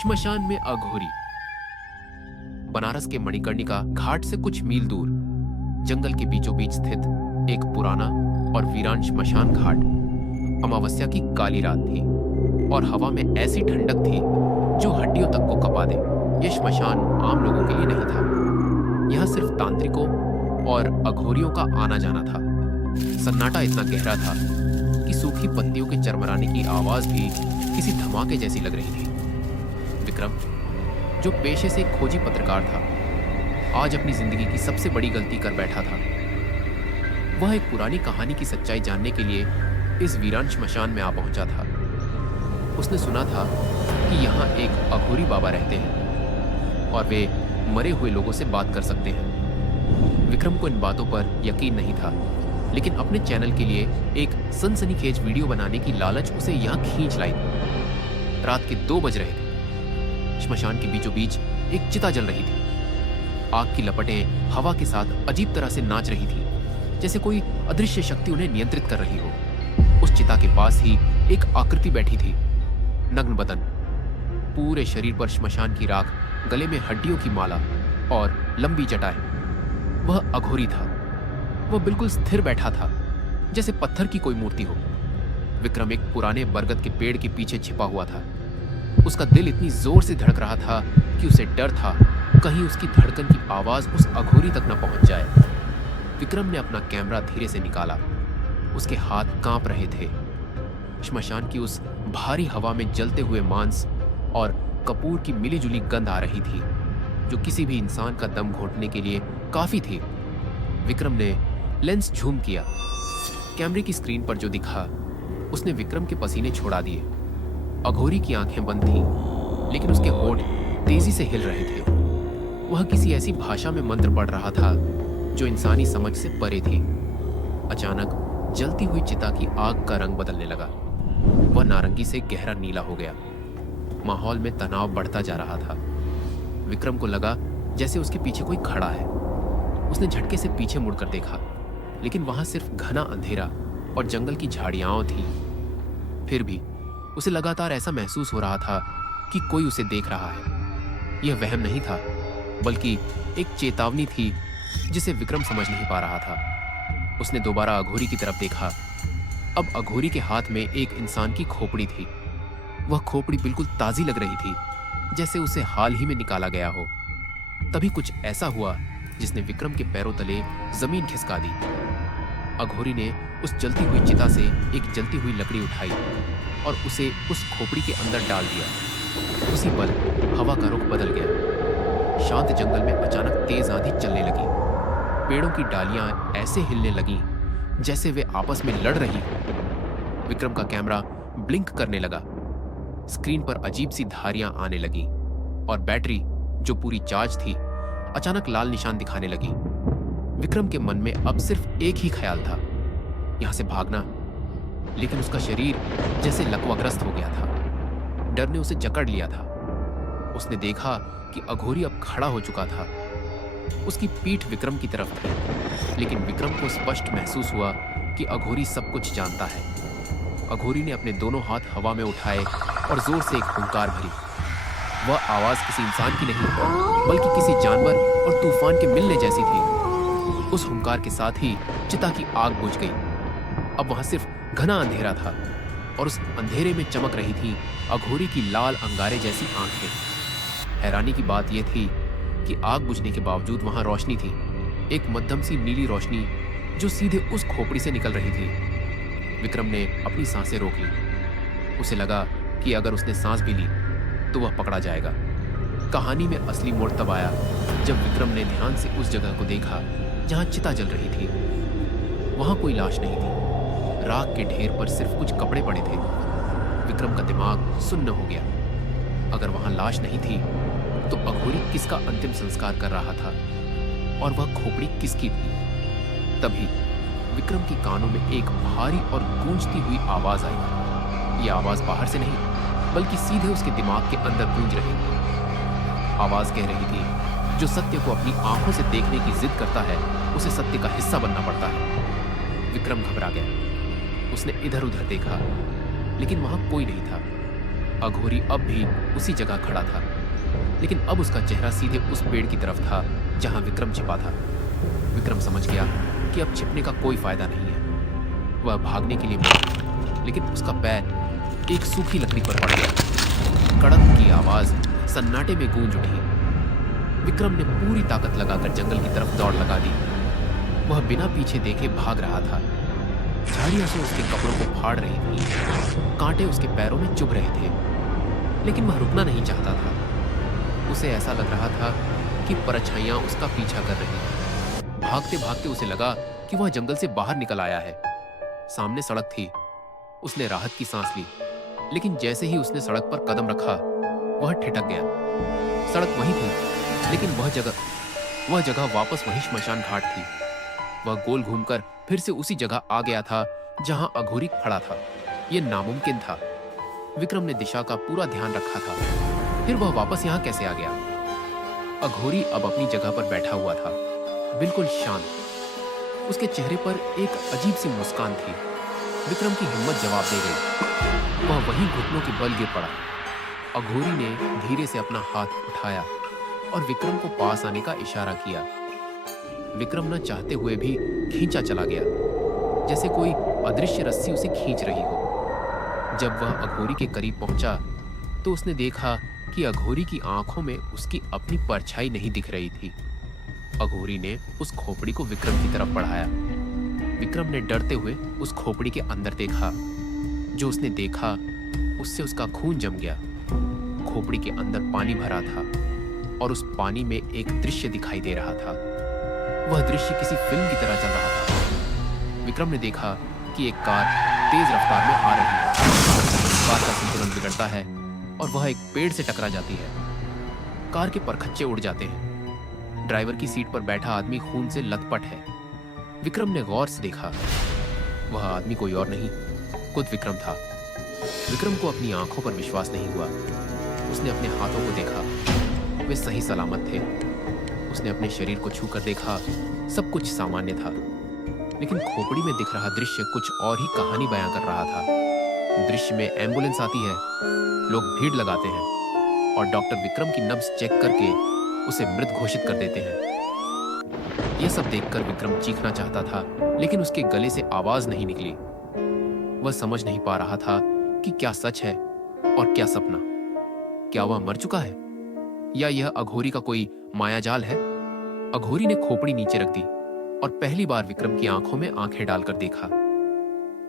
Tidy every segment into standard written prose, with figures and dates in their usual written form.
श्मशान में अघोरी। बनारस के मणिकर्णिका घाट से कुछ मील दूर जंगल के बीचों बीच स्थित एक पुराना और वीरान श्मशान घाट। अमावस्या की काली रात थी और हवा में ऐसी ठंडक थी जो हड्डियों तक को कपा दे। यह श्मशान आम लोगों के लिए नहीं था। यहां सिर्फ तांत्रिकों और अघोरियों का आना जाना था। सन्नाटा इतना गहरा था कि सूखी पत्तियों के चरमराने की आवाज भी किसी धमाके जैसी लग रही थी। विक्रम, जो पेशे से एक खोजी पत्रकार था, आज अपनी जिंदगी की सबसे बड़ी गलती कर बैठा था। वह एक पुरानी कहानी की सच्चाई जानने के लिए इस वीरान श्मशान में आ पहुंचा था। उसने सुना था कि यहाँ एक अघोरी बाबा रहते हैं और वे मरे हुए लोगों से बात कर सकते हैं। विक्रम को इन बातों पर यकीन नहीं था, लेकिन अपने चैनल के लिए एक सनसनीखेज वीडियो बनाने की लालच उसे यहाँ खींच लाई। रात के 2 बज रहे थे। श्मशान के बीचों बीच एक चिता जल रही थी। आग की लपटें हवा के साथ अजीब तरह से नाच रही थी, जैसे कोई अदृश्य शक्ति उन्हें नियंत्रित कर रही हो। उस चिता के पास ही एक आकृति बैठी थी, नग्न बदन, पूरे शरीर पर श्मशान की राख, गले में हड्डियों की माला और लंबी जटाएं। वह अघोरी था। वह बिल्कुल स्थिर बैठा था, जैसे पत्थर की कोई मूर्ति हो। विक्रम एक पुराने बरगद के पेड़ के पीछे छिपा हुआ था। उसका दिल इतनी जोर से धड़क रहा था कि उसे डर था कहीं उसकी धड़कन की आवाज उस अघोरी तक न पहुंच जाए। विक्रम ने अपना कैमरा धीरे से निकाला। उसके हाथ कांप रहे थे। श्मशान की उस भारी हवा में जलते हुए मांस और कपूर की मिलीजुली गंध आ रही थी, जो किसी भी इंसान का दम घोंटने के लिए काफी थी। विक्रम ने लेंस झूम किया। कैमरे की स्क्रीन पर जो दिखा, उसने विक्रम के पसीने छोड़ा दिए। अघोरी की आंखें बंद थीं, लेकिन उसके होंठ तेजी से हिल रहे थे। वह किसी ऐसी भाषा में मंत्र पढ़ रहा था जो इंसानी समझ से परे थी। अचानक जलती हुई चिता की आग का रंग बदलने लगा। वह नारंगी से गहरा नीला हो गया। माहौल में तनाव बढ़ता जा रहा था। विक्रम को लगा जैसे उसके पीछे कोई खड़ा है। उसने झटके से पीछे मुड़कर देखा, लेकिन वहां सिर्फ घना अंधेरा और जंगल की झाड़ियां थी। फिर भी उसे लगातार ऐसा महसूस हो रहा था कि कोई उसे देख रहा है। यह वहम नहीं था, बल्कि एक चेतावनी थी जिसे विक्रम समझ नहीं पा रहा था। उसने दोबारा अघोरी की तरफ देखा। अब अघोरी के हाथ में एक इंसान की खोपड़ी थी। वह खोपड़ी बिल्कुल ताजी लग रही थी, जैसे उसे हाल ही में निकाला गया हो। तभी कुछ ऐसा हुआ जिसने विक्रम के पैरों तले जमीन खिसका दी। अघोरी ने उस जलती हुई चिता से एक जलती हुई लकड़ी उठाई और उसे उस खोपड़ी के अंदर डाल दिया। उसी पल हवा का रुख बदल गया। शांत जंगल में अचानक तेज आंधी चलने लगी। पेड़ों की डालियां ऐसे हिलने लगीं जैसे वे आपस में लड़ रही हों। विक्रम का कैमरा ब्लिंक करने लगा। स्क्रीन पर अजीब सी धारियां आने लगी और बैटरी, जो पूरी चार्ज थी, अचानक लाल निशान दिखाने लगी। विक्रम के मन में अब सिर्फ एक ही ख्याल था, यहां से भागना। लेकिन उसका शरीर जैसे लकवाग्रस्त हो गया था। डर ने उसे जकड़ लिया था। उसने देखा कि अघोरी अब खड़ा हो चुका था। उसकी पीठ विक्रम की तरफ थी, लेकिन विक्रम को स्पष्ट महसूस हुआ कि अघोरी सब कुछ जानता है। अघोरी ने अपने दोनों हाथ हवा में उठाए और जोर से एक हुंकार भरी। वह आवाज किसी इंसान की नहीं, बल्कि किसी जानवर और तूफान के मिलने जैसी थी। उस हुंकार के साथ ही चिता की आग बुझ गई। अब वहां सिर्फ घना अंधेरा था और उस अंधेरे में चमक रही थी अघोरी की लाल अंगारे जैसी आंखें। हैरानी की बात यह थी कि आग बुझने के बावजूद वहां रोशनी थी, एक मध्यम सी नीली रोशनी जो सीधे उस खोपड़ी से निकल रही थी। विक्रम ने अपनी सांसें रोक ली। उसे लगा कि अगर उसने सांस भी ली तो वह पकड़ा जाएगा। कहानी में असली मोड़ तब आया जब विक्रम ने ध्यान से उस जगह को देखा जहां चिता जल रही थी। वहां कोई लाश नहीं थी। राख के ढेर पर सिर्फ कुछ कपड़े पड़े थे। विक्रम का दिमाग सुन्न हो गया। अगर वहां लाश नहीं थी तो अघोरी किसका अंतिम संस्कार कर रहा था और वह खोपड़ी किसकी थी? तभी विक्रम के कानों में एक भारी और गूंजती हुई आवाज आई। यह आवाज बाहर से नहीं, बल्कि सीधे उसके दिमाग के अंदर गूंज रही थी। आवाज कह रही थी, जो सत्य को अपनी आंखों से देखने की जिद करता है उसे सत्य का हिस्सा बनना पड़ता है। विक्रम घबरा गया। उसने इधर उधर देखा, लेकिन वहां कोई नहीं था। अघोरी अब भी उसी जगह खड़ा था, लेकिन अब उसका चेहरा सीधे उस पेड़ की तरफ था जहां विक्रम छिपा था। विक्रम समझ गया कि अब छिपने का कोई फायदा नहीं है। वह भागने के लिए मुड़ा, लेकिन उसका पैर एक सूखी लकड़ी पर पड़ गया। कड़क की आवाज सन्नाटे में गूंज उठी। विक्रम ने पूरी ताकत लगाकर जंगल की तरफ दौड़ लगा दी। वह बिना पीछे देखे भाग रहा था। झाड़ियां से उसके कपड़ों को फाड़ रही थी, कांटे उसके पैरों में चुभ रहे थे, लेकिन वह रुकना नहीं चाहता था। उसे ऐसा लग रहा था कि परछाइयां उसका पीछा कर रही हैं। भागते भागते उसे लगा कि वह जंगल से बाहर निकल आया है। सामने सड़क थी। उसने राहत की सांस ली, लेकिन जैसे ही उसने सड़क पर कदम रखा, वह ठिठक गया। सड़क वही थी, लेकिन वह जगह वापस वही श्मशान घाट थी। वह गोल घूमकर फिर से उसी जगह आ गया था जहां अघोरी खड़ा था। यह नामुमकिन था। विक्रम ने दिशा का पूरा ध्यान रखा था, फिर वह वापस यहां कैसे आ गया? अघोरी अब अपनी जगह पर बैठा हुआ था, बिल्कुल शांत। उसके चेहरे पर एक अजीब सी मुस्कान थी। विक्रम की हिम्मत जवाब दे गई। वह वहीं घुटनों के बल गिर पड़ा। अघोरी ने धीरे से अपना हाथ उठाया और विक्रम को पास आने का इशारा किया। विक्रम न चाहते हुए भी खींचा चला गया, जैसे कोई अदृश्य रस्सी उसे खींच रही हो। जब वह अघोरी के करीब पहुंचा तो उसने देखा कि अघोरी की आंखों में उसकी अपनी परछाई नहीं दिख रही थी। अघोरी ने उस खोपड़ी को विक्रम की तरफ बढ़ाया। विक्रम ने डरते हुए उस खोपड़ी के अंदर देखा। जो उसने देखा उससे उसका खून जम गया। खोपड़ी के अंदर पानी भरा था और उस पानी में एक दृश्य दिखाई दे रहा था। वह दृश्य किसी फिल्म की तरह चल रहा था। विक्रम ने देखा कि एक कार तेज रफ्तार में आ रही है। कार का संतुलन बिगड़ता है और वह एक पेड़ से टकरा जाती है। कार के परखच्चे उड़ जाते हैं। ड्राइवर की सीट पर बैठा आदमी खून से लथपथ है। विक्रम ने गौर से देखा। वह आदमी कोई और नहीं, खुद विक्रम था। विक्रम को अपनी आंखों पर विश्वास नहीं हुआ। उसने अपने हाथों को देखा, वे सही सलामत थे। उसने अपने शरीर को छूकर देखा, सब कुछ सामान्य था, लेकिन खोपड़ी में दिख रहा दृश्य कुछ और ही कहानी बयां कर रहा था। दृश्य में एम्बुलेंस आती है, लोग भीड़ लगाते हैं और डॉक्टर विक्रम की नब्ज चेक करके उसे मृत घोषित कर देते हैं। यह सब देखकर विक्रम चीखना चाहता था, लेकिन उसके गले से आवाज नहीं निकली। वह समझ नहीं पा रहा था कि क्या सच है और क्या सपना। क्या वह मर चुका है या यह अघोरी का कोई मायाजाल है? अघोरी ने खोपड़ी नीचे रख दी और पहली बार विक्रम की आंखों में आंखें डालकर देखा।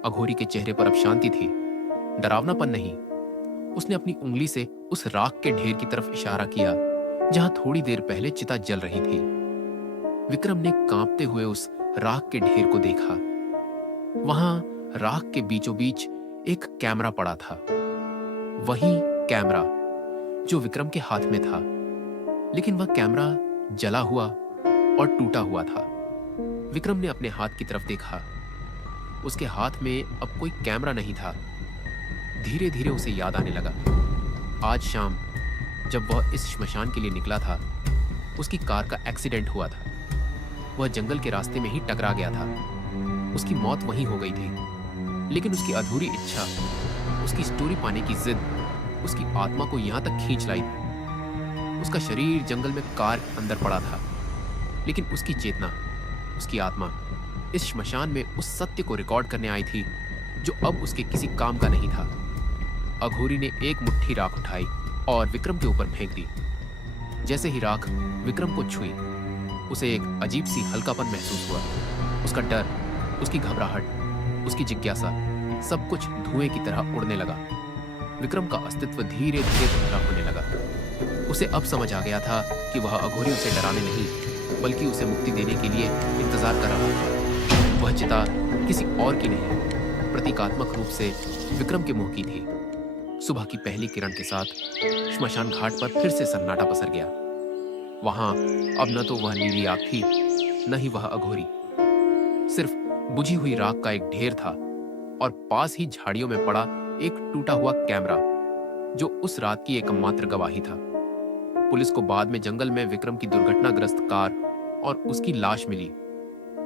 अघोरी के चेहरे पर अब शांति थी, डरावनापन नहीं। उसने अपनी उंगली से उस राख के ढेर की तरफ इशारा किया जहां थोड़ी देर पहले चिता जल रही थी। विक्रम ने कांपते हुए उस राख के ढेर को देखा। वहां राख के बीचों बीच एक कैमरा पड़ा था, वही कैमरा जो विक्रम के हाथ में था, लेकिन वह कैमरा जला हुआ और टूटा हुआ था। विक्रम ने अपने हाथ की तरफ देखा। उसके हाथ में अब कोई कैमरा नहीं था। धीरे धीरे उसे याद आने लगा। आज शाम जब वह इस श्मशान के लिए निकला था, उसकी कार का एक्सीडेंट हुआ था। वह जंगल के रास्ते में ही टकरा गया था। उसकी मौत वहीं हो गई थी, लेकिन उसकी अधूरी इच्छा, उसकी स्टोरी पाने की जिद उसकी आत्मा को यहां तक खींच लाई थी। उसका शरीर जंगल में कार अंदर पड़ा था, लेकिन उसकी चेतना, उसकी आत्मा इस श्मशान में उस सत्य को रिकॉर्ड करने आई थी जो अब उसके किसी काम का नहीं था। अघोरी ने एक मुट्ठी राख उठाई और विक्रम के ऊपर फेंक दी। जैसे ही राख विक्रम को छुई, उसे एक अजीब सी हल्कापन महसूस हुआ। उसका डर, उसकी घबराहट, उसकी जिज्ञासा, सब कुछ धुएं की तरह उड़ने लगा। विक्रम का अस्तित्व धीरे धीरे धुंधला होने लगा। उसे अब समझ आ गया था कि वह अघोरी उसे डराने नहीं, बल्कि उसे मुक्ति देने के लिए इंतजार कर रहा था। वह चिता किसी और की नहीं, प्रतीकात्मक रूप से विक्रम के मुंह की थी। सुबह की पहली किरण के साथ श्मशान घाट पर फिर से सन्नाटा पसर गया। वहां अब न तो वह नीली आग थी, न ही वह अघोरी। सिर्फ बुझी हुई राख का एक ढेर था और पास ही झाड़ियों में पड़ा एक टूटा हुआ कैमरा, जो उस रात की एकमात्र गवाही था। पुलिस को बाद में जंगल में विक्रम की दुर्घटनाग्रस्त कार और उसकी लाश मिली,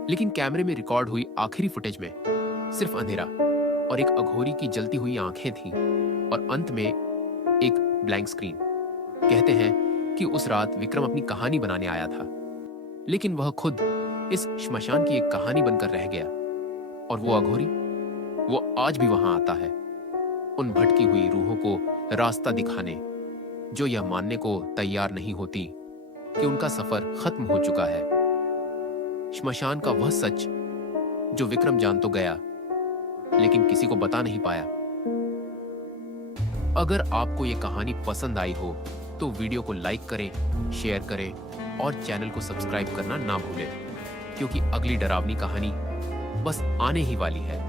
लेकिन कैमरे में रिकॉर्ड हुई आखिरी फुटेज में सिर्फ अंधेरा और एक अघोरी की जलती हुई आंखें थीं और अंत में एक ब्लैंक स्क्रीन। कहते हैं कि उस रात विक्रम अपनी कहानी बनाने आया था, लेकिन वह खुद इस श्मशान की एक कहानी बनकर रह गया। और वो अघोरी, वो आज भी वहां आता है, उन भटकी हुई रूहों को रास्ता दिखाने, जो यह मानने को तैयार नहीं होती कि उनका सफर खत्म हो चुका है। श्मशान का वह सच जो विक्रम जान तो गया, लेकिन किसी को बता नहीं पाया। अगर आपको यह कहानी पसंद आई हो तो वीडियो को लाइक करें, शेयर करें और चैनल को सब्सक्राइब करना ना भूलें, क्योंकि अगली डरावनी कहानी बस आने ही वाली है।